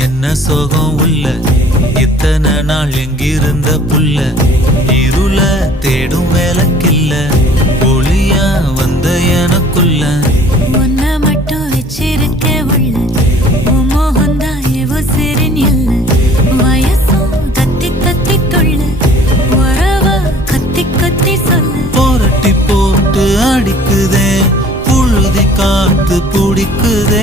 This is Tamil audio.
என்ன சோகம் உள்ள இத்தனை நாள் எங்கிருந்த புள்ள இருள தேடும் வேலைக்கில்ல ஒளியா வந்த எனக்குள்ள உன்னை மட்டும் வச்சிருக்க உள்ள மோகந்தான் எவோ சிறின் இல்ல வயசும் கத்தி கத்தி தொள்ள உறவ கத்தி கத்தி சொல்ல போரட்டி போட்டு அடிக்குதே புழுதி காத்து பிடிக்குதே.